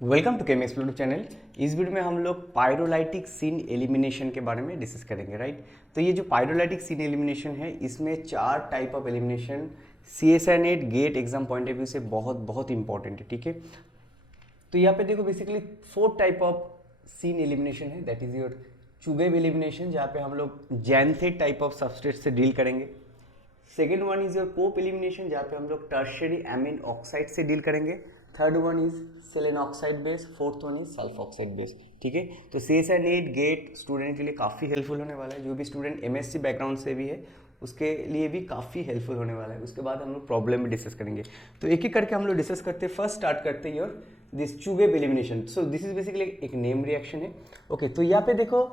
Welcome to Chem Explore channel. इस video में हम लोग पायरोलाइटिक सीन एलिमिनेशन के बारे में डिस्कस करेंगे, राइट। तो ये जो पायरोलाइटिक सीन एलिमिनेशन है, इसमें 4 type of elimination CSIR NET GATE exam point of view से बहुत बहुत इंपॉर्टेंट है, ठीक है। तो यहाँ पे देखो basically 4 type of syn elimination है, that is your Chugaev elimination, जहाँ पे हम लोग जैंथेट टाइप ऑफ सबस्ट्रेट से डील करेंगे। Second one is your Cope elimination, जहाँ पे हम लोग टर्शियरी एमिन ऑक्साइड से डील करेंगे। Third one is selenoxide base. Fourth one is sulfoxide base, ठीक है। तो CSIR नेट गेट स्टूडेंट के लिए काफ़ी हेल्पफुल होने वाला है। जो भी स्टूडेंट MSc बैकग्राउंड से भी है उसके लिए भी काफ़ी हेल्पफुल होने वाला है। उसके बाद हम लोग प्रॉब्लम में डिस्कस करेंगे। तो एक एक करके हम लोग डिस्कस करते हैं। फर्स्ट स्टार्ट करते हैं your this Chugaev elimination. So this is basically एक नेम रिएक्शन है, ओके। तो यहाँ पे देखो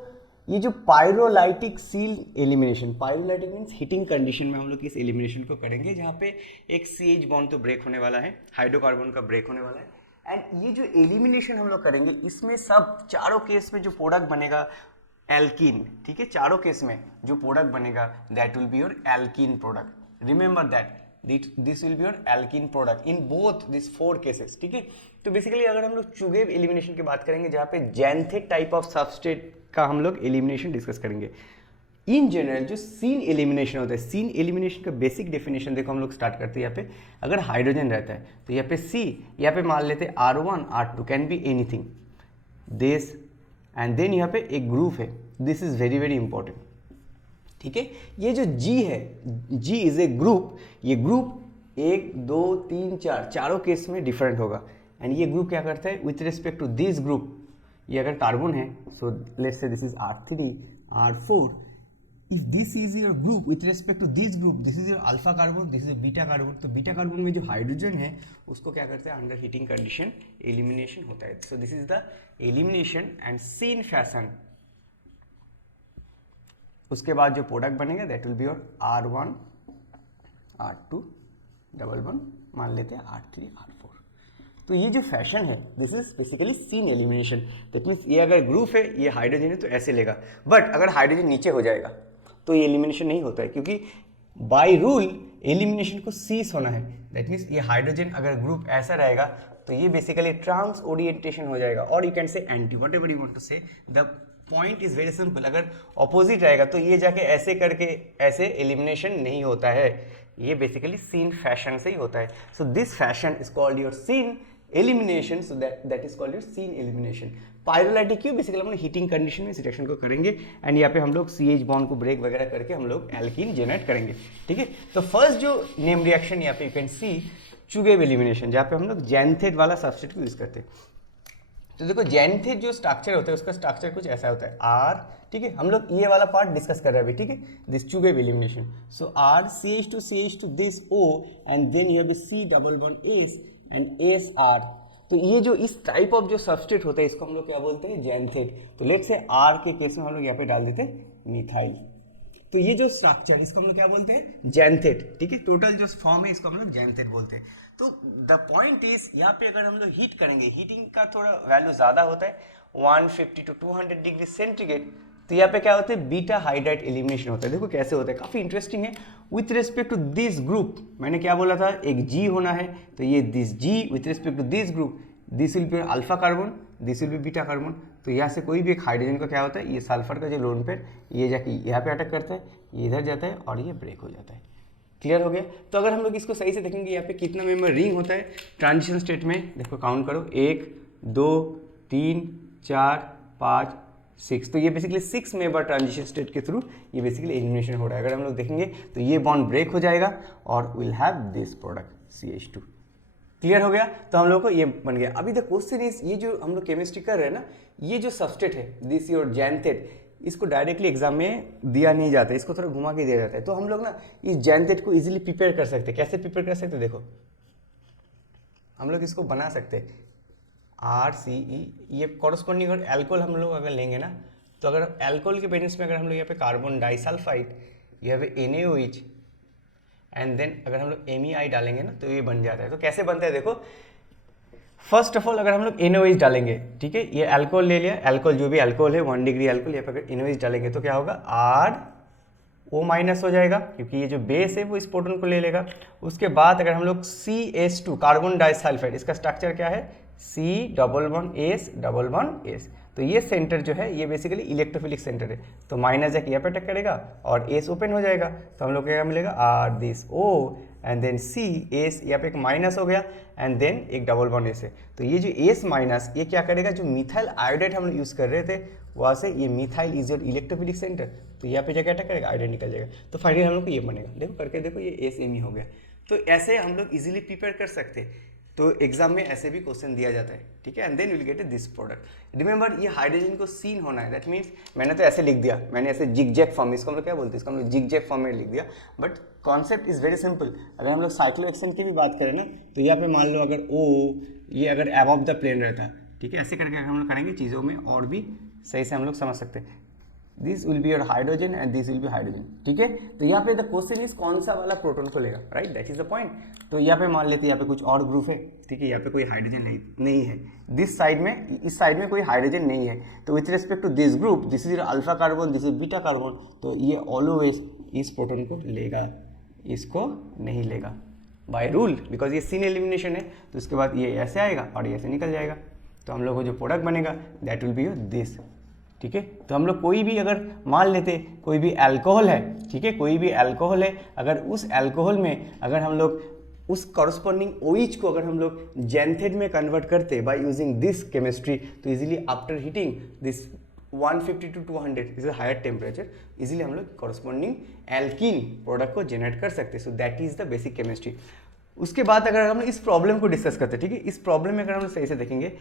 ये जो pyrolytic syn elimination, pyrolytic means heating condition में हम लोग इस एलिमिनेशन को करेंगे, जहाँ पे एक CH बॉन्ड तो ब्रेक होने वाला है, हाइड्रोकार्बन का ब्रेक होने वाला है। एंड ये जो एलिमिनेशन हम लोग करेंगे, इसमें सब चारों केस में जो प्रोडक्ट बनेगा एल्कीन, ठीक है। चारों केस में जो प्रोडक्ट बनेगा that will be your alkene product. Remember that this will be your alkene product in both this 4 cases, ठीक है। तो बेसिकली अगर हम लोग चुगेव एलिमिनेशन की बात करेंगे, जहाँ पे जैंथेट टाइप ऑफ सबस्ट्रेट का हम लोग एलिमिनेशन डिस्कस करेंगे। इन जनरल जो सीन एलिमिनेशन होता है, सीन एलिमिनेशन का बेसिक डेफिनेशन देखो हम लोग स्टार्ट करते हैं। यहाँ पे अगर हाइड्रोजन रहता है तो यहाँ पे C, यहाँ पे मान लेते हैं R1 R2 can be anything this, and then यहाँ पे एक ग्रुप है, this is very very important, ठीक है। ये जो G है, G इज ए ग्रुप। ये ग्रुप 1 2 3 4 चारों केस में डिफरेंट होगा। एंड ये ग्रुप क्या करता है with respect to this group, ये अगर कार्बन है, so let's say this is R3 R4, if this is your group with respect to this group, this is your alpha carbon, this is beta carbon. तो beta carbon में जो hydrogen है उसको क्या करते हैं, अंडर हीटिंग कंडीशन एलिमिनेशन होता है। So this is the elimination and syn fashion. उसके बाद जो प्रोडक्ट बनेगा that will be your R1 R2 double one, मान लेते हैं R3 R4। तो ये जो फैशन है this is basically syn elimination. That means ये अगर ग्रुप है, ये हाइड्रोजन है तो ऐसे लेगा, बट अगर हाइड्रोजन नीचे हो जाएगा तो ये एलिमिनेशन नहीं होता है, क्योंकि बाय रूल एलिमिनेशन को सीस होना है। दैट मीन्स ये हाइड्रोजन अगर ग्रुप ऐसा रहेगा तो ये बेसिकली ट्रांस ओरिएंटेशन हो जाएगा, और you can say anti, whatever you want to say. The point is very simple, अगर ऑपोजिट रहेगा तो ये जाके ऐसे करके ऐसे एलिमिनेशन नहीं होता है, ये बेसिकली सीन फैशन से ही होता है। So this fashion is called your syn elimination, so that is called your syn elimination. Pyrolytic क्यों, बेसिकली हम लोग हीटिंग कंडीशन में इस रिएक्शन को करेंगे, एंड यहाँ पे हम लोग CH बॉन्ड को ब्रेक वगैरह करके हम लोग एल्कीन जनरेट करेंगे, ठीक है। तो फर्स्ट जो नेम रिएक्शन यहाँ पे यू कैन सी चुगेव एलिमिनेशन, जहाँ पे हम लोग जैंथेट वाला सबस्ट्रेट को यूज करते हैं। तो देखो जैंथेट जो स्ट्रक्चर होता है उसका स्ट्रक्चर कुछ ऐसा होता है R, ठीक है। हम लोग ये वाला पार्ट डिस्कस कर रहे हैं अभी, ठीक है, this Chugaev elimination. So R CH2 this O, and then you have C double bond S and SR। तो ये जो इस टाइप ऑफ जो सबस्ट्रेट होता है इसको हम लोग क्या बोलते हैं, जैंथेट। तो लेट्स से R के केस में हम लोग यहाँ पे डाल देते हैं मिथाइल। तो ये जो स्ट्रक्चर इसको हम लोग क्या बोलते हैं, जैंथेट, ठीक है। टोटल जो फॉर्म है इसको हम लोग जैंथेट बोलते हैं। तो द पॉइंट इज यहाँ पे अगर हम लोग हीट करेंगे, हीटिंग का थोड़ा वैल्यू ज्यादा होता है 150 to 200 डिग्री सेंटीग्रेड। तो यहाँ पे क्या होता है, बीटा हाइड्राइड एलिमिनेशन होता है। देखो कैसे होता है, काफी इंटरेस्टिंग है। With respect to this group, मैंने क्या बोला था, एक G होना है, तो ये this G with respect to this group, this will be alpha carbon, this will be beta carbon. तो यहाँ से कोई भी एक हाइड्रोजन का क्या होता है, ये सल्फर का जो लोन पेयर ये जाके यहाँ पे अटैक करता है, ये इधर जाता है और ये ब्रेक हो जाता है। क्लियर हो गया। तो अगर हम लोग इसको सही से देखेंगे, यहाँ पे कितना मेंबर रिंग होता है ट्रांजिशन स्टेट में, देखो काउंट करो, 1 2 3 4 5 6। तो ये बेसिकली 6 मेंबर ट्रांजिशन स्टेट के थ्रू ये बेसिकली एलिमिनेशन हो रहा है। अगर हम लोग देखेंगे तो ये बॉन्ड ब्रेक हो जाएगा और will have this product CH2। Clear हो गया। तो हम लोग को ये बन गया। अभी द क्वेश्चन इज, ये जो हम लोग केमिस्ट्री कर रहे हैं ना, ये जो सबस्ट्रेट है दिस योर जैंथेट, इसको डायरेक्टली एग्जाम में दिया नहीं जाता है, इसको थोड़ा घुमा के दिया जाता है। तो हम लोग ना इस जैंथेट को इजीली प्रिपेयर कर सकते हैं। कैसे प्रिपेयर कर सकते हैं, देखो हम लोग इसको बना सकते हैं RCE, ये कॉरस्पॉन्डिंग और एल्कोहल हम लोग अगर लेंगे ना, तो अगर एल्कोहल के बेनिस में अगर हम लोग यहाँ पे कार्बन डाइसल्फाइड, यहाँ पे NaOH, एंड देन अगर हम लोग MEI डालेंगे ना तो ये बन जाता है। तो कैसे बनता है देखो, फर्स्ट ऑफ ऑल अगर हम लोग NaOH डालेंगे, ठीक है, ये अल्कोहल ले लिया, अल्कोहल जो भी अल्कोहल है 1 डिग्री अल्कोहल, यहाँ पे अगर NaOH डालेंगे तो क्या होगा, RO माइनस हो जाएगा, क्योंकि ये जो बेस है वो इस प्रोटॉन को ले लेगा। उसके बाद अगर हम लोग CH2 कार्बन डाइसल्फाइड, इसका स्ट्रक्चर क्या है C11S. तो ये सेंटर जो है ये बेसिकली इलेक्ट्रोफिलिक सेंटर है, तो माइनस एक यहाँ पे अटैक करेगा और एस ओपन हो जाएगा, तो हम लोग को क्या मिलेगा R this O and then C S, यहाँ पे एक माइनस हो गया एंड देन एक डबल बॉन्ड एस है। तो ये जो एस माइनस ये क्या करेगा, जो मिथाइल आयोडाइड हम लोग यूज़ कर रहे थे वहाँ से ये methyl is your electrophilic centre, तो यहाँ पे जाके अटैक करेगा, आयोडाइड निकल जाएगा। तो फाइनली हम लोग को ये बनेगा, देखो करके देखो ये एस एम ई हो गया। तो ऐसे हम लोग इजीली प्रिपेयर कर सकते हैं, तो एग्जाम में ऐसे भी क्वेश्चन दिया जाता है, ठीक है। And then will get this product. Remember ये हाइड्रोजन को सीन होना है, दैट मीन्स मैंने तो ऐसे लिख दिया, मैंने ऐसे जिगजैग फॉर्म, इसको हम लोग क्या बोलते हैं, इसको हम लोग जिगजैग फॉर्म में लिख दिया, but concept is very simple. अगर हम लोग साइक्लोहेक्सेन की भी बात करें ना, तो यहाँ पे मान लो अगर ओ ये अगर अबव द प्लेन रहता है, ठीक है, ऐसे करके अगर हम लोग करेंगे चीज़ों में और भी सही से हम लोग समझ सकते हैं। This will be your hydrogen and this will be hydrogen, ठीक है। तो यहाँ पे द क्वेश्चन इज कौन सा वाला प्रोटॉन को लेगा, right, that is the point. तो यहाँ पे मान लेते हैं यहाँ पे कुछ और ग्रुप है, ठीक है, यहाँ पे कोई हाइड्रोजन नहीं है, दिस साइड में, इस साइड में कोई हाइड्रोजन नहीं है, तो with respect to this group, this is alpha carbon, this is beta carbon, तो ये ऑलवेज इस प्रोटॉन को लेगा, इसको नहीं लेगा बाय रूल, बिकॉज ये सीन एलिमिनेशन है। तो उसके बाद ये ऐसे आएगा और ये ऐसे निकल जाएगा, तो हम लोग को जो प्रोडक्ट बनेगा that will be your this, ठीक है। तो हम लोग कोई भी अगर मान लेते कोई भी अल्कोहल है, ठीक है, कोई भी अल्कोहल है, अगर उस अल्कोहल में अगर हम लोग उस कॉरस्पॉन्डिंग OH को अगर हम लोग जैंथेट में कन्वर्ट करते बाय यूजिंग दिस केमिस्ट्री, तो easily after heating this 150 to 200 is higher temperature, easily हम लोग कॉरस्पॉन्डिंग एल्कीन प्रोडक्ट को जनरेट कर सकते हैं। So that is the basic chemistry. उसके बाद अगर हम इस प्रॉब्लम को डिस्कस करते हैं, ठीक है, इस प्रॉब्लम में अगर हम लोग सही से देखेंगे,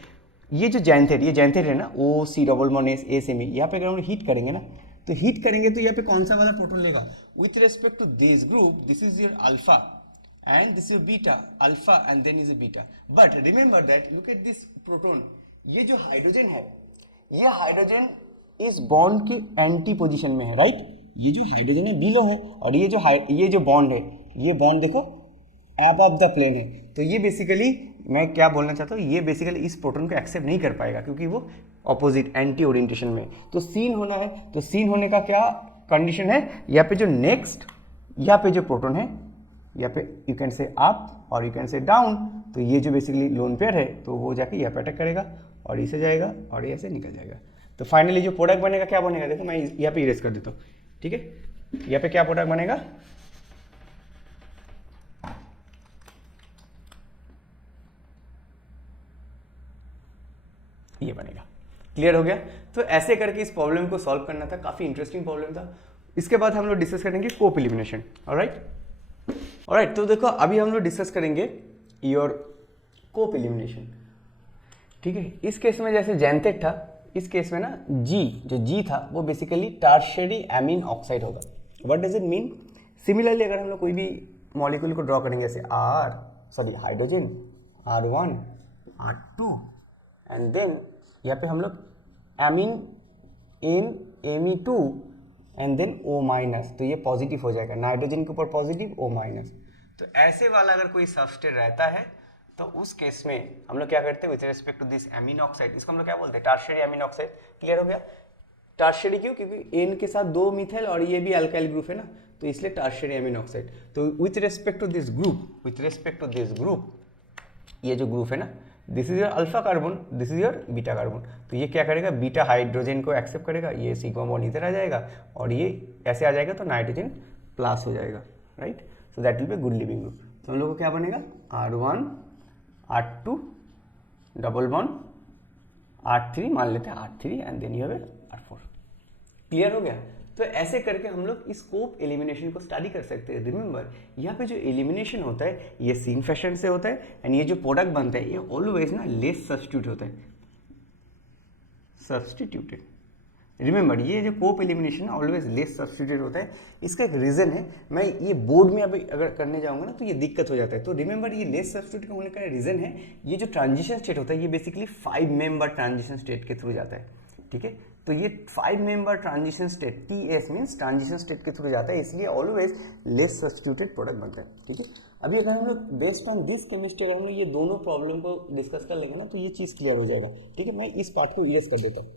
ये जो जैंथेट है ना, O C double one S A semi, यहाँ पे अगर हम हीट करेंगे ना, तो हीट करेंगे तो यहाँ पे कौन सा वाला प्रोटॉन लेगा, with respect to this group, this is your alpha and this is beta, alpha and then is a beta. But remember that look at this proton, ये जो हाइड्रोजन है, ये हाइड्रोजन इस बॉन्ड के एंटी पोजिशन में है, right. ये जो हाइड्रोजन है बिलो है, और ये जो बॉन्ड है, ये बॉन्ड देखो अबव द प्लेन है। तो ये बेसिकली मैं क्या बोलना चाहता हूँ, ये बेसिकली इस प्रोटॉन को एक्सेप्ट नहीं कर पाएगा, क्योंकि वो ऑपोजिट एंटी ओरिएंटेशन में। तो सीन होना है, तो सीन होने का क्या कंडीशन है, यहाँ पे जो नेक्स्ट, यहाँ पे जो प्रोटॉन है, यहाँ पे यू कैन से अप और यू कैन से डाउन, तो ये जो बेसिकली लोन पेयर है, तो वो जाके यहाँ पे अटैक करेगा और इसे जाएगा और ये ऐसे निकल जाएगा। तो फाइनली जो प्रोडक्ट बनेगा क्या बनेगा, देखो मैं यहाँ पे इरेज कर देता हूँ, ठीक है। यहाँ पे क्या प्रोडक्ट बनेगा, ये बनेगा। क्लियर हो गया। तो ऐसे करके इस प्रॉब्लम को सॉल्व करना था, काफी इंटरेस्टिंग प्रॉब्लम था। इसके बाद हम लोग डिस्कस करेंगे कोप एलिमिनेशन। ऑलराइट, तो देखो अभी हम लोग डिस्कस करेंगे योर कोप एलिमिनेशन, ठीक है। इस केस में जैसे जैंथेट था, इस केस में ना जो जी था वो बेसिकली टर्शियरी एमीन ऑक्साइड होगा। What does it mean, similarly अगर हम लोग कोई भी मॉलिक्यूल को ड्रॉ करेंगे, जैसे hydrogen R1 R2 and then यहाँ पे हम लोग amine Me2 and then O minus, तो ये पॉजिटिव हो जाएगा, नाइट्रोजन के ऊपर पॉजिटिव O माइनस। तो ऐसे वाला अगर कोई सबस्ट्रेट रहता है, तो उस केस में हम लोग क्या करते हैं, with respect to this amine oxide, इसको हम लोग क्या बोलते हैं, टर्शियरी एमीन ऑक्साइड। क्लियर हो गया। टर्शियरी क्यों, क्योंकि एन के साथ 2 मिथाइल और ये भी अल्काइल ग्रुप है ना, तो इसलिए टर्शियरी एमीन ऑक्साइड। तो with respect to this group, ये जो ग्रुप है ना, this is your alpha carbon, this is your beta carbon, तो ये क्या करेगा, बीटा हाइड्रोजन को एक्सेप्ट करेगा, ये सिग्मा बॉन्ड इधर आ जाएगा और ये ऐसे आ जाएगा, तो नाइट्रोजन प्लस हो जाएगा, right. So that will be good leaving group. तो हम लोग को क्या बनेगा, R1 R2 double bond R3, मान लेते हैं R3 and then you have R4। Clear हो गया। तो ऐसे करके हम लोग इस कोप एलिमिनेशन को स्टडी कर सकते हैं। रिमेंबर यहाँ पे जो एलिमिनेशन होता है ये सीन फैशन से होता है, एंड ये जो प्रोडक्ट बनता है ये ऑलवेज ना लेस सब्स्टिट्यूट होता है, सब्स्टिट्यूटेड। रिमेंबर ये जो कोप एलिमिनेशन ऑलवेज लेस सब्स्टिट्यूटेड होता है। इसका एक रीजन है, मैं ये बोर्ड में अभी अगर करने जाऊंगा ना तो ये दिक्कत हो जाता है। तो रिमेंबर ये लेस सब्स्टिट्यूट होने का रीजन है, ये जो ट्रांजिशन स्टेट होता है ये बेसिकली 5 मेंबर ट्रांजिशन स्टेट के थ्रू जाता है, ठीक है। तो ये 5 member transition state, TS means transition state के थ्रू जाता है, इसलिए ऑलवेज लेस सब्स्टिट्यूटेड प्रोडक्ट बनता है, ठीक है। अभी अगर हम लोग बेस्ड ऑन दिस केमिस्ट्री अगर हम लोग ये दोनों प्रॉब्लम को डिस्कस कर लेंगे ना तो ये चीज़ क्लियर हो जाएगा, ठीक है। मैं इस पार्ट को इरेज कर देता हूँ।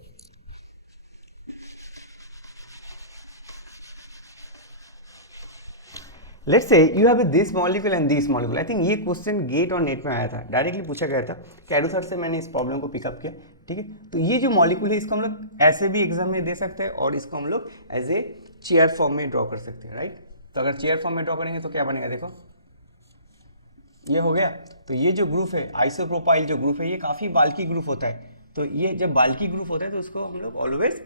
Let's say you have this molecule and this molecule. I think ये क्वेश्चन गेट और नेट में आया था, डायरेक्टली पूछा गया था। कैडो सर से मैंने इस प्रॉब्लम को पिकअप किया, ठीक है। तो ये जो मॉलिक्यूल है इसको हम लोग ऐसे भी एग्जाम में दे सकते हैं और इसको हम लोग एज ए चेयर फॉर्म में ड्रॉ कर सकते हैं, राइट। तो अगर चेयर फॉर्म में ड्रॉ करेंगे तो क्या बनेगा, देखो ये हो गया। तो ये जो ग्रुप है आइसोप्रोपाइल जो ग्रुप है ये काफ़ी बाल्की ग्रुप होता है। तो ये जब बाल्की ग्रुप होता है तो उसको हम लोग ऑलवेज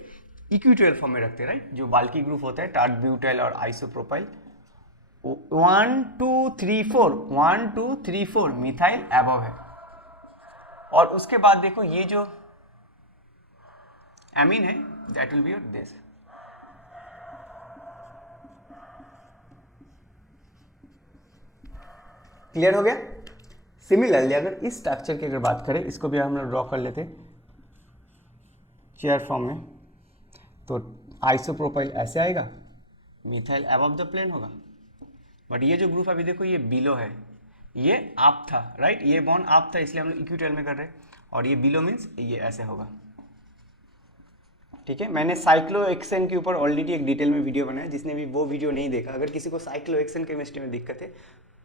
इक्विटोरियल फॉर्म में रखते हैं, राइट। जो बाल्की ग्रुप होता है टार्ट ब्यूटाइल और आइसोप्रोपाइल 1 2 3 4 1 2 3 4 मिथाइल एबव है। और उसके बाद देखो ये जो एमीन है that will be your this. Clear हो गया। सिमिलरली अगर इस स्ट्रक्चर की अगर बात करें, इसको भी हम लोग ड्रॉ कर लेते चेयर फॉर्म में, तो आइसोप्रोपाइल ऐसे आएगा, मिथाइल अबव द प्लेन होगा। बट ये जो ग्रुप अभी देखो ये बिलो है, ये अप था, राइट। ये बॉन्ड अप था इसलिए हम लोग इक्विटोरियल में कर रहे हैं, और ये बिलो मीन्स ये ऐसे होगा, ठीक है। मैंने साइक्लोहेक्सेन के ऊपर ऑलरेडी एक डिटेल में वीडियो बनाया, जिसने भी वो वीडियो नहीं देखा, अगर किसी को साइक्लोहेक्सेन केमिस्ट्री में दिक्कत है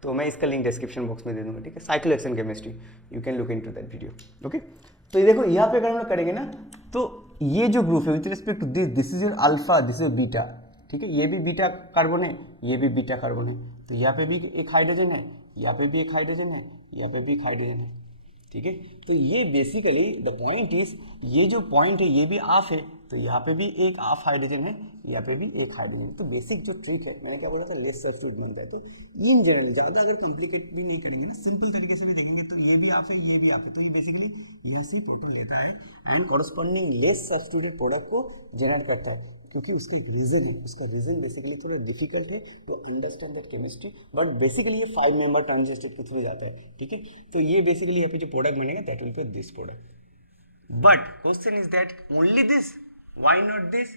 तो मैं इसका लिंक डिस्क्रिप्शन बॉक्स में दे दूंगा, ठीक है। Cyclohexane chemistry, you can look into that video, okay. तो ये देखो यहाँ पे अगर हम लोग करेंगे ना, तो ये जो ग्रुप है with respect to this, this is your alpha, this is beta, ठीक है। ये भी बीटा कार्बन है, ये भी बीटा कार्बन है। तो यहाँ पे भी एक हाइड्रोजन है, यहाँ पे भी एक हाइड्रोजन है, यहाँ पे भी एक हाइड्रोजन है, ठीक है। तो ये बेसिकली द पॉइंट इज, ये जो पॉइंट है ये भी ऑफ है, तो यहाँ पे भी एक ऑफ हाइड्रोजन है, यहाँ पे भी एक हाइड्रोजन। तो बेसिक जो ट्रिक है, मैंने क्या बोला था, लेस सब्स्टिट्यूट बनता है। तो इन जनरल ज़्यादा अगर कॉम्प्लिकेट भी नहीं करेंगे ना, सिंपल तरीके से भी देखेंगे, तो ये भी ऑफ है, ये भी ऑफ है, तो ये बेसिकली यहाँ से प्रोटॉन लेता है and corresponding less substituted product को जनरेट करता है, क्योंकि उसके रीजन है, उसका रीजन बेसिकली थोड़ा डिफिकल्ट है to understand that chemistry, but basically ये 5 मेंबर ट्रांजिट स्टेट के थ्रू जाता है, ठीक है। तो ये बेसिकली यहाँ पे जो प्रोडक्ट बनेगा that will B this product. But question is that only this, why not this.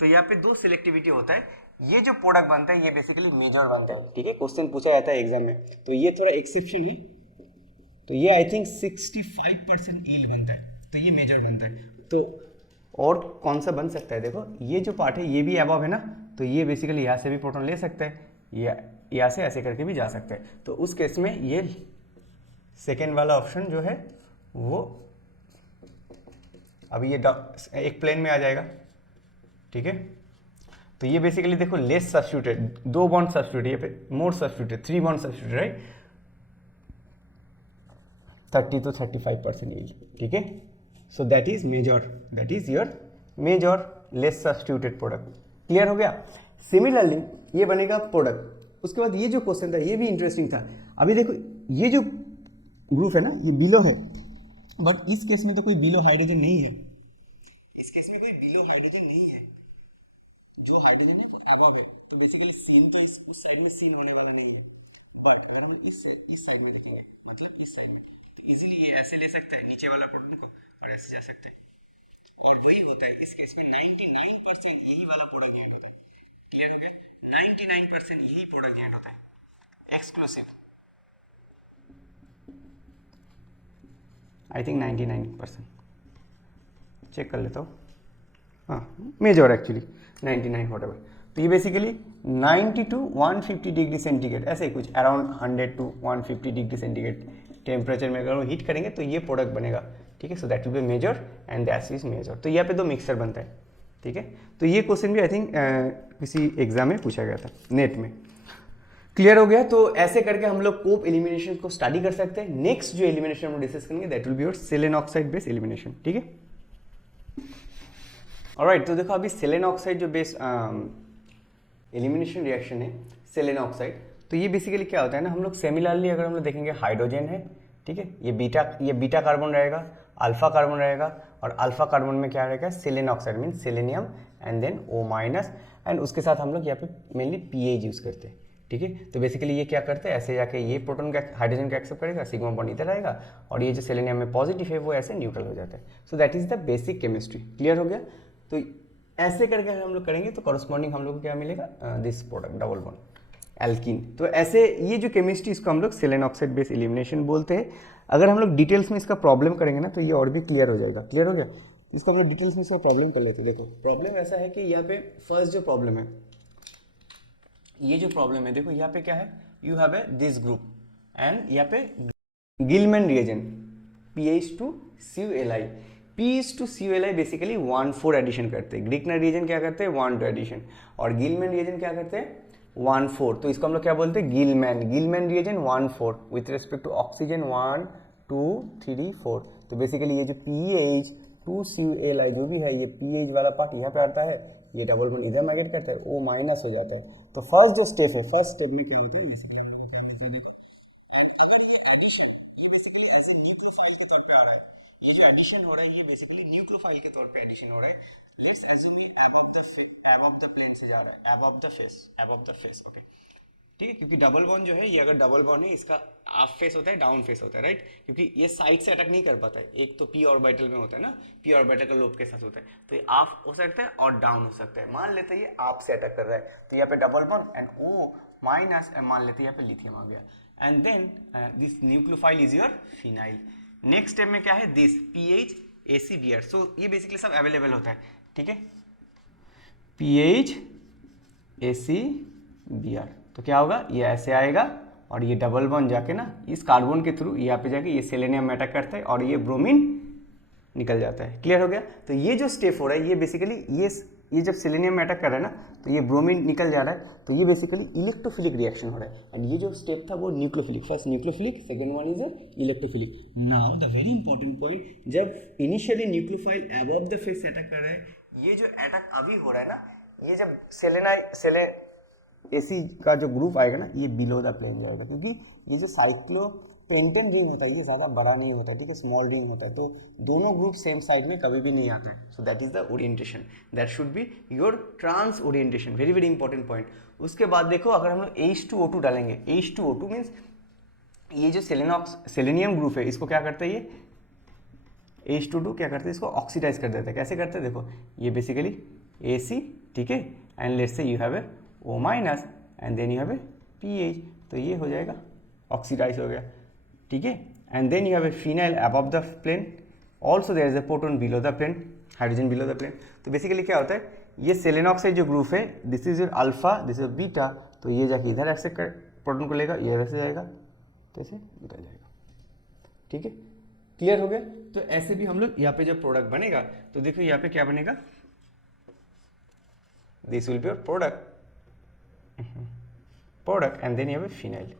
तो यहाँ पे दो सिलेक्टिविटी होता है, ये जो प्रोडक्ट बनता है ये बेसिकली मेजर बनता है, ठीक है। क्वेश्चन पूछा जाता है एग्जाम में, तो ये थोड़ा एक्सेप्शन है। तो ये आई थिंक 65% ईल्ड बनता है, तो ये मेजर बनता है। तो और कौन सा बन सकता है, देखो ये जो पार्ट है ये भी अबव है ना, तो ये बेसिकली यहाँ से भी प्रोटॉन ले सकता है, या यहाँ से ऐसे करके भी जा सकता है। तो उस केस में ये सेकेंड वाला ऑप्शन जो है वो अभी ये एक प्लेन में आ जाएगा, ठीक है। तो ये बेसिकली देखो लेस सब्स्टिट्यूटेड, 2 बॉन्ड सब्स्टिट्यूट, ये पे more substituted, 3 bond substitute, right. 30 to 35% yield, ठीक है। So that is major, that is your major less substituted product. Clear हो गया। सिमिलरली ये बनेगा प्रोडक्ट। उसके बाद ये जो क्वेश्चन था ये भी इंटरेस्टिंग था। अभी देखो ये जो ग्रुप है ना ये बिलो है, बट इस केस में तो कोई बिलो हाइड्रोजन नहीं है, इस केस में कोई बिलो हाइड्रोजन नहीं है, जो हाइड्रोजन है वो अबव है। तो बेसिकली सीन के उस साइड में सीन होने वाला नहीं है। बट अगर हम इस साइड में देखेंगे, मतलब इस साइड में, तो इसीलिए ये ऐसे ले सकता है नीचे वाला प्रोटॉन को और ऐसे जा सकते हैं, और वही होता है इस केस में 99% यही वाला प्रोडक्ट जनरेट होता है। क्लियर हो गया। 99% यही प्रोडक्ट जनरेट होता है, एक्सक्लूसिव। आई थिंक 99% चेक कर लेता हूँ, हाँ मेजर एक्चुअली 99 व्हाटएवर। तो ये बेसिकली 90 to 150 डिग्री सेंटीग्रेड, ऐसे ही कुछ around 100 to 150 degree centigrade temperature में अगर हीट करेंगे तो ये प्रोडक्ट बनेगा, ठीक है। So that will be major and that is major. तो यहाँ पे 2 मिक्सचर बनता है, ठीक है। तो ये क्वेश्चन भी आई थिंक किसी एग्जाम में पूछा गया था नेट में। क्लियर हो गया। तो ऐसे करके हम लोग कोप एलिमिनेशन को स्टडी कर सकते हैं। नेक्स्ट जो एलिमिनेशन हम डिस्कस करेंगे that will be your selenoxide base elimination, ठीक है। ऑलराइट, तो देखो अभी सेलेन ऑक्साइड जो बेस एलिमिनेशन रिएक्शन है सेलेन ऑक्साइड, तो ये बेसिकली क्या होता है ना, हम लोग सिमिलरली अगर हम लोग देखेंगे हाइड्रोजन है, ठीक है, ये बीटा कार्बन रहेगा, अल्फा कार्बन रहेगा, और अल्फा कार्बन में क्या रहेगा selenoxide mean selenium and then O-, and उसके साथ हम लोग यहाँ पे मेनली PAG यूज करते हैं, ठीक है। तो बेसिकली ये क्या करते हैं, ऐसे जाके ये प्रोटॉन का हाइड्रोजन का एक्सेप्ट करेगा, सिग्मा बॉन्ड इधर आएगा, और ये जो सेलेनियम में पॉजिटिव है वो ऐसे न्यूट्रल हो जाता है। So that is the basic chemistry. Clear हो गया। तो ऐसे करके अगर हम लोग करेंगे तो कॉरस्पॉन्डिंग हम लोग को क्या मिलेगा, this product double bond alkene. तो ऐसे ये जो केमिस्ट्री इसको हम लोग सेलेन ऑक्साइड बेस एलिमिनेशन बोलते हैं। अगर हम लोग डिटेल्स में इसका प्रॉब्लम करेंगे ना तो ये और भी क्लियर हो जाएगा। क्लियर हो गया। इसको हम लोग डिटेल्स में इसका प्रॉब्लम कर लेते हैं। देखो प्रॉब्लम ऐसा है कि यहाँ पे फर्स्ट जो प्रॉब्लम है ये जो प्रॉब्लम है देखो यहाँ पे क्या है, you have a this group and यहाँ पे Gillman reagent PH2CuLi, PH2CuLi basically 1,4 addition करते हैं, ग्रिकनर रिएजेंट क्या करते हैं 1,2 एडिशन, और गिलमैन रिएजेंट क्या करते हैं 1,4, तो इसको हम लोग क्या बोलते हैं Gilman reagent 1,4 with respect to oxygen 1 2 3 4। तो बेसिकली ये जो PH2CuLi जो भी है, ये PH वाला पार्ट यहाँ पे आता है, ये डबल बॉन्ड इधर माइग्रेट करता है, O माइनस हो जाता है। तो फर्स्ट जो स्टेप है, फर्स्ट स्टेप में क्या होता है, बेसिकली ये जो एडिशन हो रहा है ये बेसिकली न्यूक्लियोफाइल के तौर पे एडिशन हो रहा है। लेट्स अज्यूम ये अबव द प्लेन से जा रहा है, अबव द फेस ओके, ठीक है, क्योंकि डबल बॉन्ड जो है ये अगर डबल बॉन्ड है इसका अप फेस होता है डाउन फेस होता है, राइट, क्योंकि ये साइड से अटैक नहीं कर पाता है, एक तो p ऑर्बिटल में होता है ना, p ऑर्बिटल का लोब के साथ होता है, तो ये अप हो सकता है और डाउन हो सकता है। मान लेते हैं ये अप से अटैक कर रहा है, तो यहाँ पे double bond and O minus, मान लेते हैं यहाँ पे लिथियम आ गया, and then this nucleophile is your phenyl. Next step में क्या है, दिस PHACBr, सो ये बेसिकली सब अवेलेबल होता है, ठीक है, PHACBr, तो क्या होगा, ये ऐसे आएगा और ये डबल बॉन्ड जाके ना इस कार्बन के थ्रू यहाँ पे जाके ये सेलेनियम में अटैक करता है और ये ब्रोमीन निकल जाता है। क्लियर हो गया। तो ये जो स्टेप हो रहा है ये बेसिकली ये जब सेलेनियम में अटैक कर रहा है ना तो ये ब्रोमीन निकल जा रहा है, तो ये बेसिकली इलेक्ट्रोफिलिक रिएक्शन हो रहा है, एंड ये जो स्टेप था वो nucleophilic, first nucleophilic, second one is electrophilic. Now the very important point, जब initially nucleophile above the face attack कर रहा है, ये जो अटैक अभी हो रहा है ना, ये जब AC का जो ग्रुप आएगा ना ये बिलो द प्लेन जाएगा, क्योंकि ये जो साइक्लोपेंटेन रिंग होता है ये ज़्यादा बड़ा नहीं होता है, ठीक है, स्मॉल रिंग होता है, तो दोनों ग्रुप सेम साइड में कभी भी नहीं आते हैं। So that is the orientation, that should be your trans orientation, very very important point. उसके बाद देखो अगर हम लोग H2O2 डालेंगे, H2O2 मीन्स ये जो सेलेनियम ग्रुप है इसको क्या करता है, ये H2O2 क्या करते हैं, इसको ऑक्सीडाइज कर देता है। कैसे करते हैं, देखो ये बेसिकली AC, ठीक है, and let's say you have a O minus and then you have a PH, तो ये हो जाएगा ऑक्सीडाइज हो गया, ठीक है, and then you have a phenyl above the plane, also there is a proton below the plane, hydrogen below the plane. तो basically क्या होता है, ये सेलेनॉक्साइड जो ग्रुप है, this is your alpha, this is beta, तो ये जाके इधर एक्सेप्ट कर प्रोटॉन को लेगा, ये वैसे जाएगा तो ऐसे निकल जाएगा, ठीक है, क्लियर हो गया। तो ऐसे भी हम लोग यहाँ पे जब प्रोडक्ट बनेगा तो देखो यहाँ पे क्या बनेगा, this will be your product and then you have a phenyl.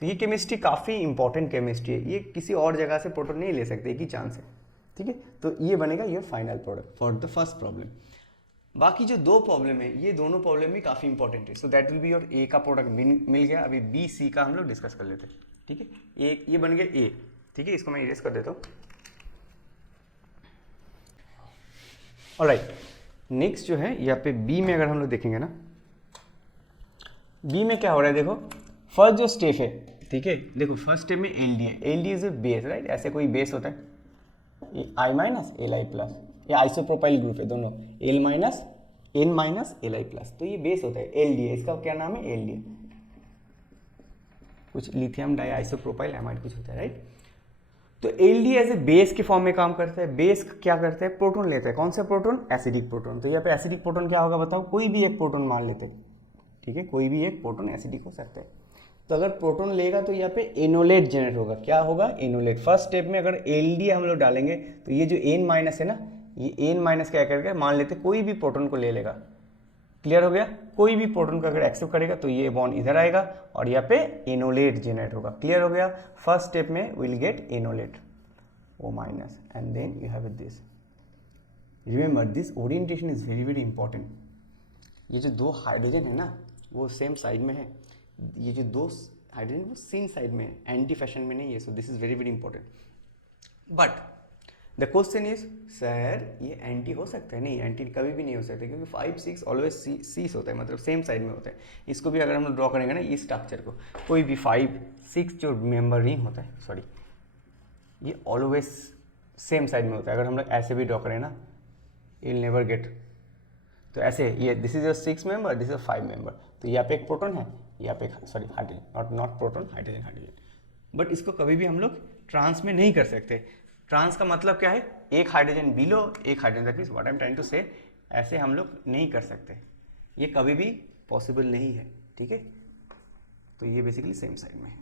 तो ये केमिस्ट्री काफ़ी इंपॉर्टेंट केमिस्ट्री है, ये किसी और जगह से प्रोटॉन नहीं ले सकते, एक ही चांस है, ठीक है। तो ये बनेगा your final product for the first problem. बाकी जो दो प्रॉब्लम है ये दोनों प्रॉब्लम भी काफ़ी इंपॉर्टेंट है, so that will be your A का प्रोडक्ट मिल गया। अभी बी सी का हम लोग डिस्कस कर लेते हैं, ठीक है। ये बन गया ए, ठीक है, इसको मैं इरेज कर देता हूँ। ऑलराइट, नेक्स्ट जो है यहाँ पे बी में अगर हम लोग देखेंगे ना, बी में क्या हो रहा है, देखो फर्स्ट जो स्टेप है, ठीक है, देखो फर्स्ट स्टेप में एल डी है, L D is a base, right, ऐसे कोई बेस होता है, I minus L I plus, ये आइसोप्रोपाइल ग्रुप है दोनों, L minus N minus L I plus, तो ये बेस होता है एल डी है, इसका क्या नाम है एल डी, कुछ लिथियम डाई आइसोप्रोपाइल एमाइड कुछ होता है, राइट। तो L D as a base के फॉर्म में काम करता है। बेस क्या करता है, प्रोटोन लेता है, कौन सा प्रोटोन, एसिडिक प्रोटोन। तो यहाँ पे एसिडिक प्रोटोन क्या होगा बताओ, कोई भी एक प्रोटोन मान लेते हैं, ठीक है, कोई भी एक प्रोटोन एसिडिक हो सकता है। तो अगर प्रोटोन लेगा तो यहाँ पे एनोलेट जनरेट होगा, क्या होगा, एनोलेट। फर्स्ट स्टेप में अगर एल डी हम लोग डालेंगे तो ये जो एन माइनस है ना, ये एन माइनस क्या करके मान लेते कोई भी प्रोटोन को ले लेगा, क्लियर हो गया, कोई भी प्रोटोन को अगर एक्सेप्ट करेगा तो ये बॉन्ड इधर आएगा और यहाँ पे एनोलेट जनरेट होगा, क्लियर हो गया। फर्स्ट स्टेप में will get enolate O minus and then you have this. Remember this orientation is very very important. ये जो दो हाइड्रोजन है ना वो सेम साइड में है, ये जो दो हाइड्रोजन वो सेम साइड में है, एंटी फैशन में नहीं है, so this is very very important. But the question is sir ये एंटी हो सकता है, नहीं एंटी कभी भी नहीं हो सकता, क्योंकि 5 6 ऑलवेज सीस होता है, मतलब सेम साइड में होता है। इसको भी अगर हम लोग ड्रॉ करेंगे ना, ये स्ट्रक्चर को कोई भी 5 6 जो मेंबर रिंग होता है, सॉरी, ये ऑलवेज सेम साइड में होता है। अगर हम लोग ऐसे भी ड्रॉ करें ना, ये विल नेवर गेट, तो ऐसे ये this is your 6 member, this is 5 member, तो यहाँ पे एक प्रोटोन है, यहाँ पे sorry hydrogen, not proton, hydrogen. But इसको कभी भी हम लोग ट्रांस में नहीं कर सकते। ट्रांस का मतलब क्या है, एक हाइड्रोजन बिलो एक hydrogen, that means what I am trying to say, ऐसे हम लोग नहीं कर सकते, ये कभी भी पॉसिबल नहीं है, ठीक है, तो ये बेसिकली सेम साइड में है,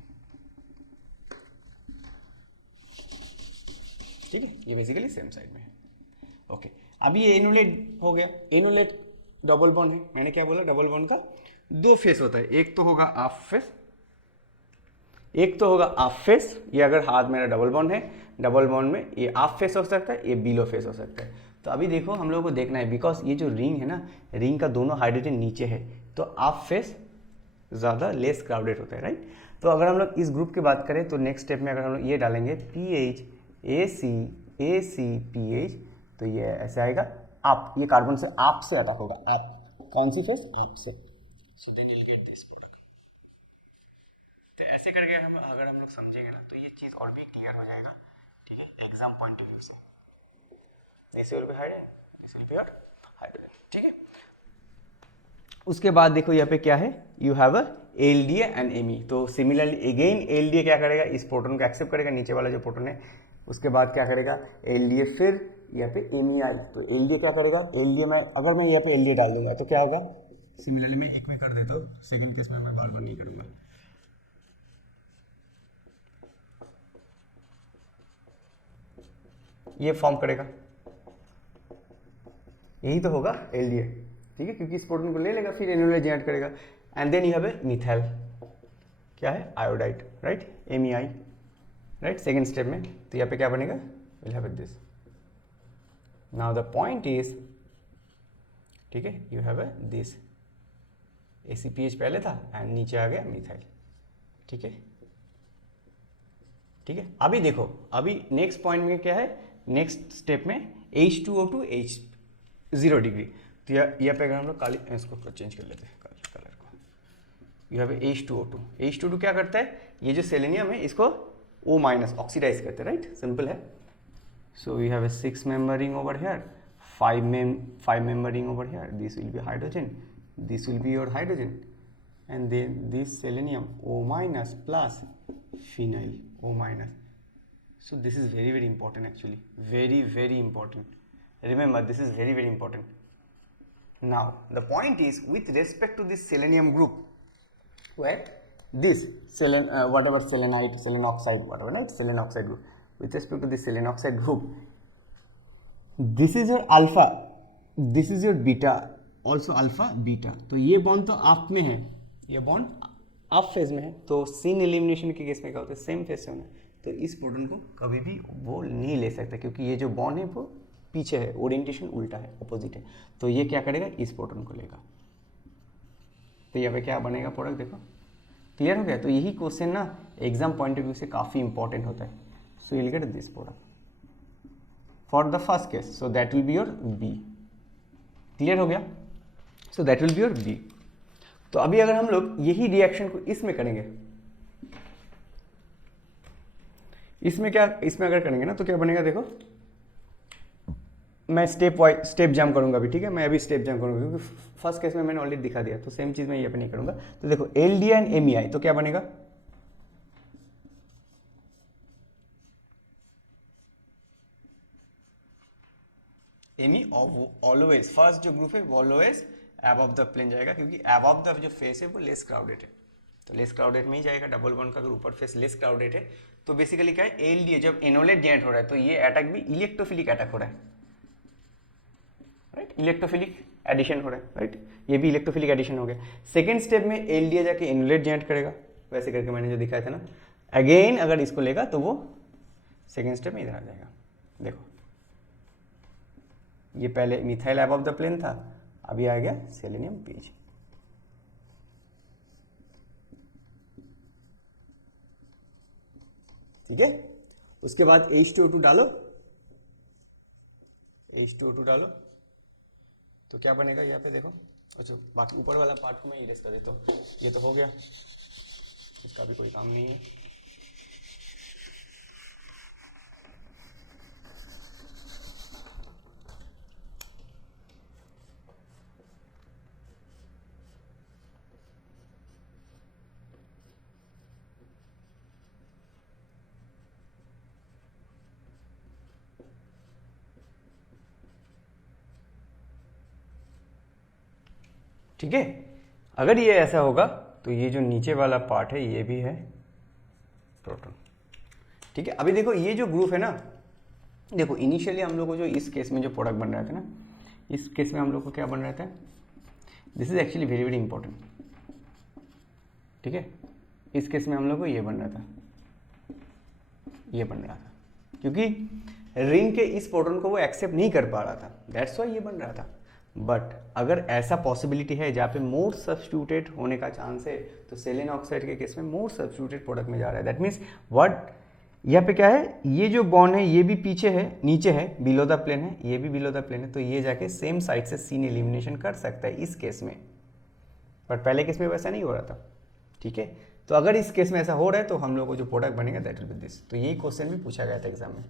ठीक है, ये बेसिकली सेम साइड में है। ओके, अभी ये एनुलेट हो गया, एनुलेट डबल बॉन्ड है, मैंने क्या बोला, डबल बॉन्ड का दो फेस होता है, एक तो होगा हाफ फेस, एक तो होगा हाफ फेस, ये अगर हाथ मेरा डबल बॉन्ड है, डबल बॉन्ड में ये हाफ फेस हो सकता है, ये बिलो फेस हो सकता है। तो अभी देखो हम लोगों को देखना है, बिकॉज ये जो रिंग है ना, रिंग का दोनों हाइड्रोजन नीचे है, तो हाफ फेस ज़्यादा लेस क्राउडेड होता है, राइट। तो अगर हम लोग इस ग्रुप की बात करें तो नेक्स्ट स्टेप में अगर हम लोग ये डालेंगे PH AC AC PH, तो ये ऐसे आएगा आप, ये कार्बन से आप से अटैक होगा, आप कौन सी फेस, आप से, so then you will get this product. तो ऐसे करके हम अगर हम लोग समझेंगे ना तो ये चीज़ और भी क्लियर हो जाएगा, ठीक है, एग्जाम पॉइंट ऑफ व्यू से। This will be hydrogen, this will be your hydrogen, ठीक है। उसके बाद देखो यहाँ पे क्या है, you have a LDA and Me, तो सिमिलरली अगेन LDA क्या करेगा, इस प्रोटॉन को एक्सेप्ट करेगा, नीचे वाला जो प्रोटॉन है, उसके बाद क्या करेगा LDA, फिर यहाँ पे MEI, तो LDA क्या करेगा, LDA में अगर मैं यहाँ पे LDA डाल दूंगा तो क्या होगा, सिमिलरली मैं एक भी कर देता हूँ, सेकंड केस में मैं बराबर नहीं करूँगा, ये फॉर्म करेगा, यही तो होगा LDA, ठीक है, क्योंकि इस प्रोटॉन को ले लेगा, फिर एनुलेट जनरेट करेगा, and then you have a methyl, क्या है, iodide, right, MEI, right, second step में। तो यहाँ पे क्या बनेगा, will have this. Now the point is, ठीक है, you have a this ACPH पहले था एंड नीचे आ गया मिथाइल, ठीक है, ठीक है। अभी देखो, अभी नेक्स्ट पॉइंट में क्या है, नेक्स्ट स्टेप में H2O2 H 0 डिग्री, तो यहाँ पे अगर हम लोग काली, इसको चेंज कर लेते हैं कलर को, यू हैव H2O2, H2O2 क्या करता है, ये जो सेलेनियम है इसको O माइनस ऑक्सीडाइज करते हैं, राइट, सिंपल है। So we have a 6 membering over here, 5 membering over here, this will be hydrogen, this will be your hydrogen, and then this selenium O minus plus phenyl O minus. So this is very very important, actually very important. Remember, this is very important. Now the point is, with respect to this selenium group, where this whatever selenite, selenoxide, whatever, right, selenoxide group, with respect to this selenoxide group, this is your alpha, this is your beta, also alpha beta, तो ये bond तो आप में है, ये bond आप phase में है, तो सीन एलिमिनेशन के केस में क्या होता है, सेम फेज से होना है, तो इस प्रोटॉन को कभी भी वो नहीं ले सकता, क्योंकि ये जो बॉन्ड है वो पीछे है, ओरिएंटेशन उल्टा है, अपोजिट है, तो ये क्या करेगा, इस प्रोटॉन को लेगा, तो यहाँ पे क्या बनेगा प्रोडक्ट, देखो क्लियर हो गया। तो यही क्वेश्चन ना एग्जाम पॉइंट ऑफ व्यू से काफ़ी इंपॉर्टेंट होता है, so you will get this product for the first case, so that will be your B, clear हो गया, सो that will be your B। तो अभी अगर हम लोग यही रिएक्शन को इसमें करेंगे, इसमें क्या, इसमें अगर करेंगे ना तो क्या बनेगा, देखो मैं स्टेप जंप करूंगा अभी, ठीक है, मैं अभी स्टेप जंप करूंगा, क्योंकि फर्स्ट केस में मैंने ऑलरेडी दिखा दिया, तो सेम चीज मैं ये पे नहीं करूंगा। तो देखो LDA एंड MEI, तो क्या बनेगा, एमी ऑलवेज, फर्स्ट जो ग्रुप है वो ऑलवेज अबव द प्लेन जाएगा, क्योंकि अबव द जो फेस है वो लेस क्राउडेड है, तो लेस क्राउडेड में ही जाएगा। डबल बॉन्ड का अगर ऊपर फेस लेस क्राउडेड है तो बेसिकली क्या है, LDA जब एनोलेट जनरेट हो रहा है तो ये अटैक भी इलेक्ट्रोफिलिक अटैक हो रहा है, राइट, इलेक्ट्रोफिलिक एडिशन हो रहा है, राइट, ये भी इलेक्ट्रोफिलिक एडिशन हो गया। सेकेंड स्टेप में LDA जाके एनोलेट जनरेट करेगा, वैसे करके मैंने जो दिखाया था ना, अगेन अगर इसको लेगा तो वो सेकेंड स्टेप में इधर आ जाएगा। देखो ये पहले मिथाइल अबव द प्लेन था, अभी आ गया सेलेनियम PH, ठीक है। उसके बाद H2O2 डालो, H2O2 डालो तो क्या बनेगा यहाँ पे, देखो, अच्छा बाकी ऊपर वाला पार्ट को मैं इरेज कर देता हूँ, ये तो हो गया, इसका भी कोई काम नहीं है। ठीक है, अगर ये ऐसा होगा तो ये जो नीचे वाला पार्ट है ये भी है प्रोटॉन। ठीक है, अभी देखो ये जो ग्रुप है ना, देखो इनिशियली हम लोग को जो इस केस में जो प्रोडक्ट बन रहा था ना, इस केस में हम लोग को क्या बन रहा था, this is actually very very important. ठीक है, इस केस में हम लोग को ये बन रहा था, ये बन रहा था, क्योंकि रिंग के इस प्रोटॉन को वो एक्सेप्ट नहीं कर पा रहा था, दैट्स व्हाई ये बन रहा था। बट अगर ऐसा पॉसिबिलिटी है जहाँ पे मोर सब्स्टिट्यूटेड होने का चांस है, तो सेलेन ऑक्साइड के केस में मोर सब्स्टिट्यूटेड प्रोडक्ट में जा रहा है। दैट मीन्स व्हाट, यहाँ पे क्या है, ये जो बॉन्ड है ये भी पीछे है, नीचे है, बिलो द प्लेन है, ये भी बिलो द प्लेन है, तो ये जाके सेम साइड से सीन एलिमिनेशन कर सकता है इस केस में। बट पहले केस में वैसा नहीं हो रहा था। ठीक है, तो अगर इस केस में ऐसा हो रहा है तो हम लोग को जो प्रोडक्ट बनेगा दैट विल बी दिस। तो यही क्वेश्चन भी पूछा गया था एग्जाम में।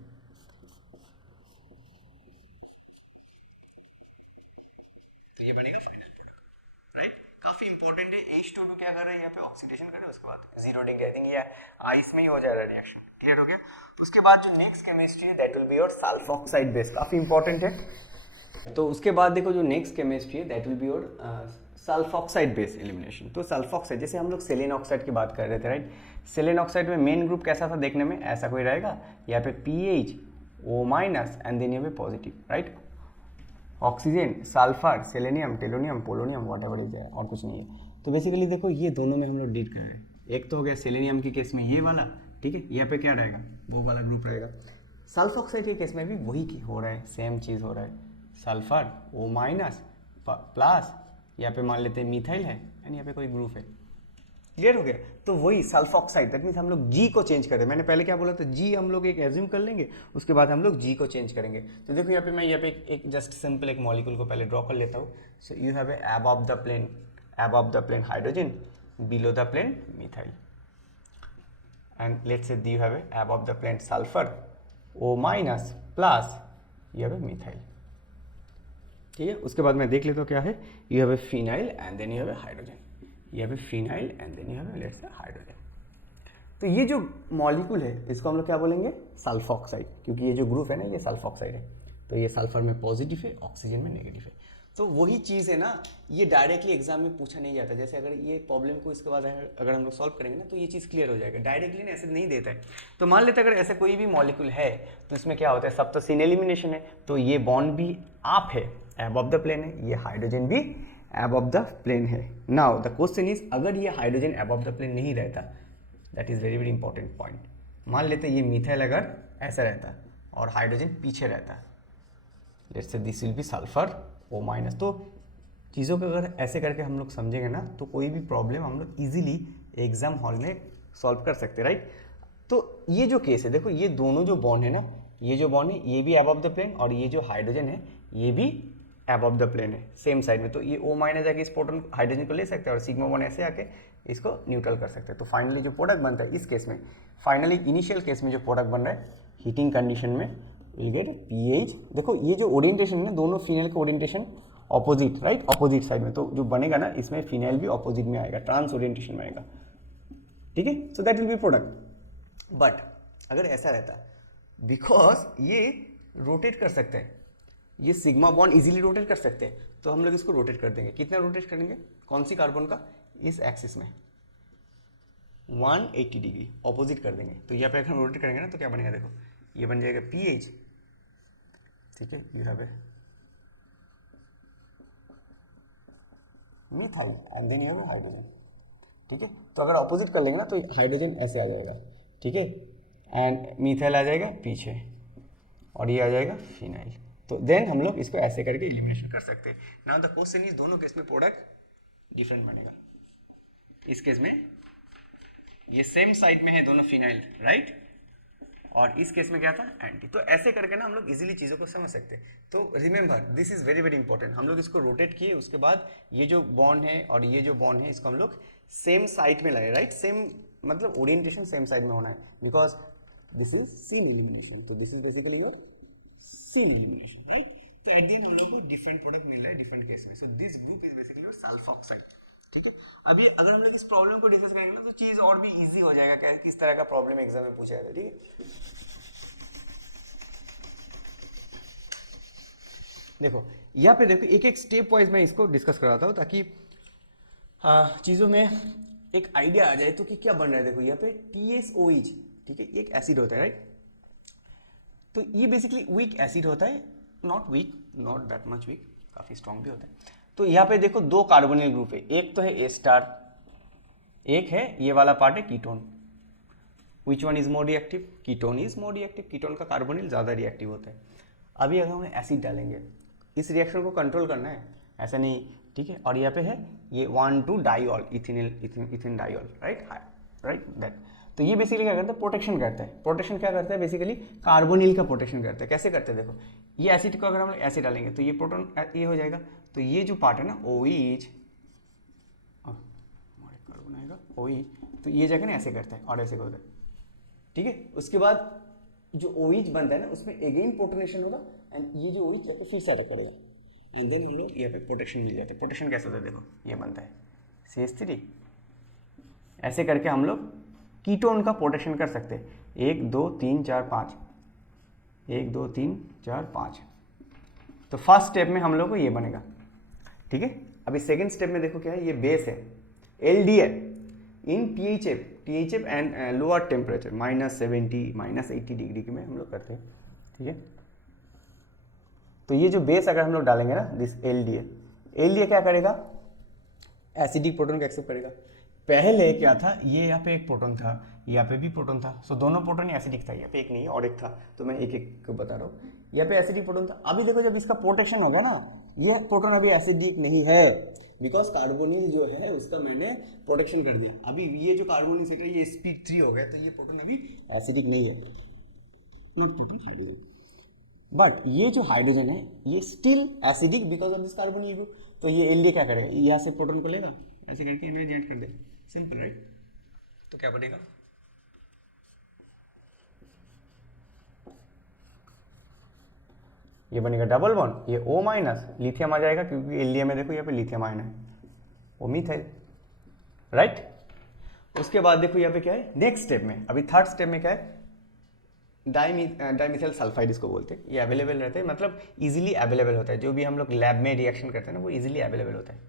तो ये बनेगा फाइनल प्रोडक्ट, राइट। काफी इंपॉर्टेंट है। H2 क्या कर रहा है यहाँ पे, ऑक्सीडेशन कर रहा है, उसके बाद 0 डिग्री, आई थिंक ये आइस में ही हो जा रहा है रिएक्शन। क्लियर हो गया। उसके बाद जो नेक्स्ट केमिस्ट्री है that will be your sulphoxide base, काफी इंपॉर्टेंट है। तो उसके बाद देखो जो नेक्स्ट केमिस्ट्री है that will be your sulphoxide base elimination. तो सल्फॉक्साइड, जैसे हम लोग सेलेन ऑक्साइड की बात कर रहे थे, राइट। सेलेन ऑक्साइड में मेन ग्रुप कैसा था देखने में, ऐसा कोई रहेगा, यहाँ पे PH O- एंड देन यहाँ पे positive, right. Oxygen, sulphur, selenium, tellurium, polonium, whatever is there, और कुछ नहीं है। तो बेसिकली देखो ये दोनों में हम लोग डील कर रहे हैं। एक तो हो गया सेलेनियम के केस में ये वाला, ठीक है, यहाँ पे क्या रहेगा, वो वाला ग्रुप रहेगा। सल्फॉक्साइड के केस में भी वही हो रहा है, सेम चीज़ हो रहा है, सल्फर O- प्लस, यहाँ पे मान लेते हैं मिथाइल है, एंड यहाँ पे कोई ग्रुप है। क्लियर हो गया। तो वही सल्फॉक्साइड, दैट मीन्स हम लोग जी को चेंज करें। मैंने पहले क्या बोला था, जी हम लोग एक एज्यूम कर लेंगे, उसके बाद हम लोग जी को चेंज करेंगे। तो देखो यहाँ पे मैं यहाँ पे एक जस्ट सिंपल एक मॉलिक्यूल को पहले ड्रॉ कर लेता हूँ। So you have A above the plane hydrogen, below the plane methyl, and let's say you have A above the plane sulphur O- plus you have a methyl. ठीक है, उसके बाद मैं देख लेता हूँ क्या है, you have a phenyl and then you have a hydrogen, यह भी phenyl and then you have let's say hydrogen. तो ये जो मॉलिक्यूल है इसको हम लोग क्या बोलेंगे, सल्फॉक्साइड, क्योंकि ये जो ग्रुप है ना ये सल्फॉक्साइड है। तो ये सल्फर में पॉजिटिव है, ऑक्सीजन में नेगेटिव है। तो वही चीज़ है ना, ये डायरेक्टली एग्जाम में पूछा नहीं जाता। जैसे अगर ये प्रॉब्लम को इसके बाद अगर हम लोग सॉल्व करेंगे ना तो ये चीज़ क्लियर हो जाएगा। डायरेक्टली ना ऐसे नहीं देता है। तो मान लेते अगर ऐसे कोई भी मॉलिक्यूल है तो इसमें क्या होता है, सब तो सीन एलिमिनेशन है, तो ये बॉन्ड भी आप है, अबव द प्लेन है, ये हाइड्रोजन भी above the plane है। Now the question is, अगर ये हाइड्रोजन above the plane नहीं रहता, that is very very important point। मान लेते ये मिथाइल अगर ऐसा रहता और हाइड्रोजन पीछे रहता, let's say this will be sulfur O-। तो चीज़ों को अगर ऐसे करके हम लोग समझेंगे ना तो कोई भी प्रॉब्लम हम लोग इजीली एग्जाम हॉल में सॉल्व कर सकते, राइट। तो ये जो केस है देखो, ये दोनों जो बॉन्ड है ना, ये जो बॉन्ड है ये भी above the plane, और ये जो हाइड्रोजन है ये भी above द प्लेन है, सेम साइड में। तो ये O- आके इस प्रोटॉन हाइड्रोजन को ले सकते हैं और सिग्मा 1 ऐसे आके इसको न्यूट्रल कर सकते हैं। तो फाइनली जो प्रोडक्ट बनता है इस केस में, फाइनली इनिशियल केस में जो प्रोडक्ट बन रहा है हीटिंग कंडीशन में, विल गेट PH। देखो ये जो ओरिएंटेशन है ना, दोनों फिनाइल का orientation opposite, right, opposite side में। तो जो बनेगा ना इसमें फिनाइल भी ऑपोजिट में आएगा, ट्रांस ओरिएंटेशन में आएगा। ठीक है, so that will B product. But अगर ऐसा रहता, बिकॉज ये रोटेट कर सकते हैं, ये सिग्मा बॉन्ड इजीली रोटेट कर सकते हैं, तो हम लोग इसको रोटेट कर देंगे। कितना रोटेट करेंगे, कौन सी कार्बन का, इस एक्सिस में 180 डिग्री ऑपोजिट कर देंगे। तो यहाँ पे अगर हम रोटेट करेंगे ना तो क्या बनेगा, देखो ये बन जाएगा PH, ठीक है, you have a methyl and then you have a hydrogen. ठीक है, तो अगर ऑपोजिट कर लेंगे ना तो हाइड्रोजन ऐसे आ जाएगा, ठीक है, एंड मिथाइल आ जाएगा पीछे, और ये आ जाएगा फिनाइल। तो देन हम लोग इसको ऐसे करके एलिमिनेशन कर सकते हैं। नाउ द क्वेश्चन इज, दोनों केस में प्रोडक्ट डिफरेंट बनेगा। इस केस में ये सेम साइड में है दोनों फिनाइल, राइट, और इस केस में क्या था, एंटी। तो ऐसे करके ना हम लोग इजीली चीज़ों को समझ सकते हैं। तो remember this is very very important. हम लोग इसको रोटेट किए, उसके बाद ये जो बॉन्ड है और ये जो बॉन्ड है इसको हम लोग सेम साइड में लाए, राइट, सेम मतलब ओरिएंटेशन सेम साइड में होना है, because this is syn elimination. तो this is basically your syn elimination, right. तो एट द एंड हम लोग को डिफरेंट प्रोडक्ट मिल रहा है डिफरेंट केस में। So this group is basically your sulphoxide. ठीक है, अभी अगर हम लोग इस प्रॉब्लम को डिस्कस करेंगे ना तो चीज और भी इजी हो जाएगा, क्या किस तरह का प्रॉब्लम एग्जाम में पूछा जाता है। ठीक है, देखो यहाँ पे देखो एक एक स्टेप वाइज मैं इसको डिस्कस कराता हूँ ताकि चीज़ों में एक आइडिया आ जाए तो कि क्या बन रहा है। देखो यहाँ पे TSOH, ठीक है, एक एसिड होता है, राइट। तो ये बेसिकली वीक एसिड होता है, not weak, not that much weak, काफी स्ट्रॉन्ग भी होता है। तो यहाँ पे देखो दो कार्बोनिल ग्रुप है, एक तो है A स्टार, एक है ये वाला पार्ट है ketone. Which one is more reactive? Ketone is more reactive, ketone का कार्बोनिल ज़्यादा रिएक्टिव होता है। अभी अगर हम एसिड डालेंगे, इस रिएक्शन को कंट्रोल करना है, ऐसा नहीं, ठीक है। और यहाँ पे है ये 1,2 डाइऑल, इथिन डाइऑल, राइट दैट। तो ये बेसिकली क्या करता है, प्रोटेक्शन करता है। प्रोटेक्शन क्या करता है, बेसिकली कार्बोनिल का प्रोटेक्शन करता है। कैसे करते हैं, देखो ये एसिड को अगर हम ऐसे डालेंगे तो ये प्रोटॉन ये हो जाएगा, तो ये जो पार्ट है ना OH, कार्बन आएगा OH, तो ये जगह ना ऐसे करता है और ऐसे करता है, ठीक है। उसके बाद जो OH बनता है ना, उसमें अगेन प्रोटोनेशन होगा एंड ये जो OH यहाँ पे फिर से अटैक करेगा एंड देन हम लोग यहाँ पे प्रोटेक्शन मिल जाते हैं। प्रोटेक्शन कैसे होता है, देखो ये बनता है CH3, ऐसे करके हम लोग कीटोन का प्रोटेक्शन कर सकते हैं। 1 2 3 4 5, 1 2 3 4 5। तो फर्स्ट स्टेप में हम लोग को ये बनेगा, ठीक है। अभी सेकेंड स्टेप में देखो क्या है, ये बेस है LDF in THF and lower temperature -70 -80 degree के में हम लोग करते हैं, ठीक है। तो ये जो बेस अगर हम लोग डालेंगे ना, दिस LDA क्या करेगा, एसिडिक प्रोटोन को एक्सेप्ट करेगा। पहले क्या था, ये यहाँ पे एक प्रोटोन था, यहाँ पे भी प्रोटोन था, सो दोनों प्रोटोन एसिडिक था, यहाँ पे एक नहीं है और एक था, तो मैं एक एक को बता रहा हूँ। यहाँ पे एसिडिक प्रोटोन था। अभी देखो जब इसका प्रोटेक्शन हो गया ना, ये प्रोटोन अभी एसिडिक नहीं है, बिकॉज कार्बोनिल जो है उसका मैंने प्रोटेक्शन कर दिया। अभी ये जो कार्बोनिल सेट है ये sp3 हो गया, तो ये प्रोटोन अभी एसिडिक नहीं है, नॉट प्रोटोन, हाइड्रोजन। बट ये जो हाइड्रोजन है ये still acidic because of this carbonyl group. तो ये LDA क्या करेगा, यहाँ से प्रोटोन को लेगा, ऐसे करके इन्हें ज्वाइन कर दे, सिंपल, राइट। तो क्या बनेगा, ये बनेगा डबल बॉन्ड, ये O- लिथियम आ जाएगा क्योंकि LDA में देखो यहाँ पे लिथियम आयन है, वो मिथाइल, राइट। उसके बाद देखो यहाँ पे क्या है नेक्स्ट स्टेप में, अभी थर्ड स्टेप में क्या है, डाइमिथाइल सल्फाइड इसको बोलते हैं। ये अवेलेबल रहते हैं, मतलब इजीली अवेलेबल होता है, जो भी हम लोग लैब में रिएक्शन करते हैं ना वो इजीली अवेलेबल होता है।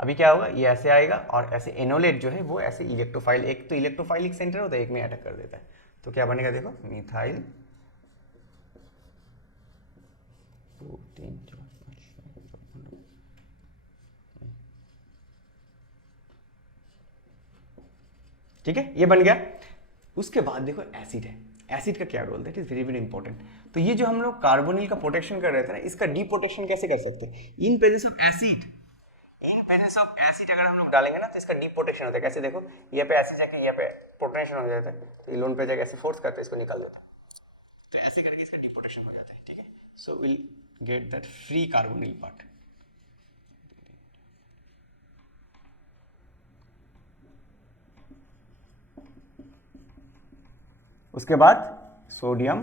अभी क्या होगा, ये ऐसे आएगा और ऐसे एनोलेट जो है वो ऐसे इलेक्ट्रोफाइल, एक तो इलेक्ट्रोफाइलिक सेंटर होता है, एक में अटैक कर देता है। तो क्या बनेगा, देखो मिथाइल 2 3 4 5 6 ठीक है, ये बन गया। उसके बाद देखो एसिड है, एसिड का क्या role, that is very very important. तो ये जो हम लोग कार्बोनिल का प्रोटेक्शन कर रहे थे ना, इसका डीप्रोटेक्शन कैसे कर सकते हैं, इन प्रेजेंस ऑफ एसिड, अगर हम लोग डालेंगे ना तो इसका डीप्रोटेक्शन होता है। कैसे, देखो यहाँ पे ऐसे जाके यहाँ पे प्रोटेक्शन हो जाता है, तो ये लोन पे जाके ऐसे फोर्स करते हैं, इसको निकाल देता है, तो ऐसे करके इसका डीप्रोटेक्शन हो जाता है, ठीक है। So will get that free carbonyl part. उसके बाद सोडियम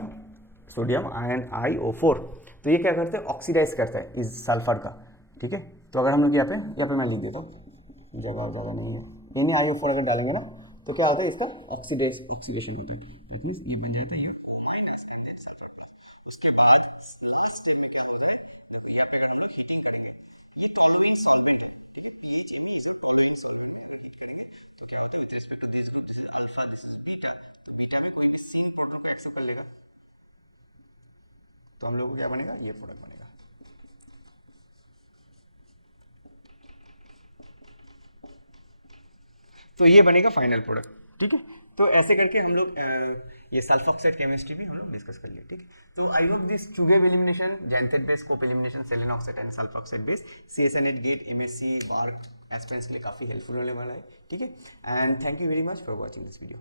आयन IO4, तो ये क्या करते हैं, ऑक्सीडाइज करता है इस सल्फर का, ठीक है। तो अगर हम लोग यहाँ पे मैं लिख देता हूँ, जगह ज़्यादा नहीं है, यानी IO4 अगर डालेंगे ना तो क्या होता है, इसका ऑक्सीडेशन होता है, दैट मींस ये बन जाता है minus and then sulphur plus. उसके बाद स्टीम में क्या होता है, तो यहाँ पे अगर हम लोग हीटिंग करेंगे, ये 12 in solvent BHA base solvent को हीट करेंगे, तो क्या होता है, with respect to this group, this is alpha, this is beta, तो बीटा में कोई भी सीन प्रोटॉन को एक्सेप्ट कर लेगा, तो हम लोग को क्या बनेगा, ये प्रोडक्ट बनेगा। तो ये बनेगा फाइनल प्रोडक्ट, ठीक है। तो ऐसे करके हम लोग ये सल्फॉक्साइड केमिस्ट्री भी हम लोग डिस्कस कर लिए, ठीक है। तो I hope this Chugaev elimination, xanthate base, Cope elimination, selenoxide and sulfoxide base, CSNET GATE, MSc, वार्क एस्पिरेंट्स के लिए काफ़ी हेल्पफुल होने वाला है, ठीक है। And thank you very much for watching this video.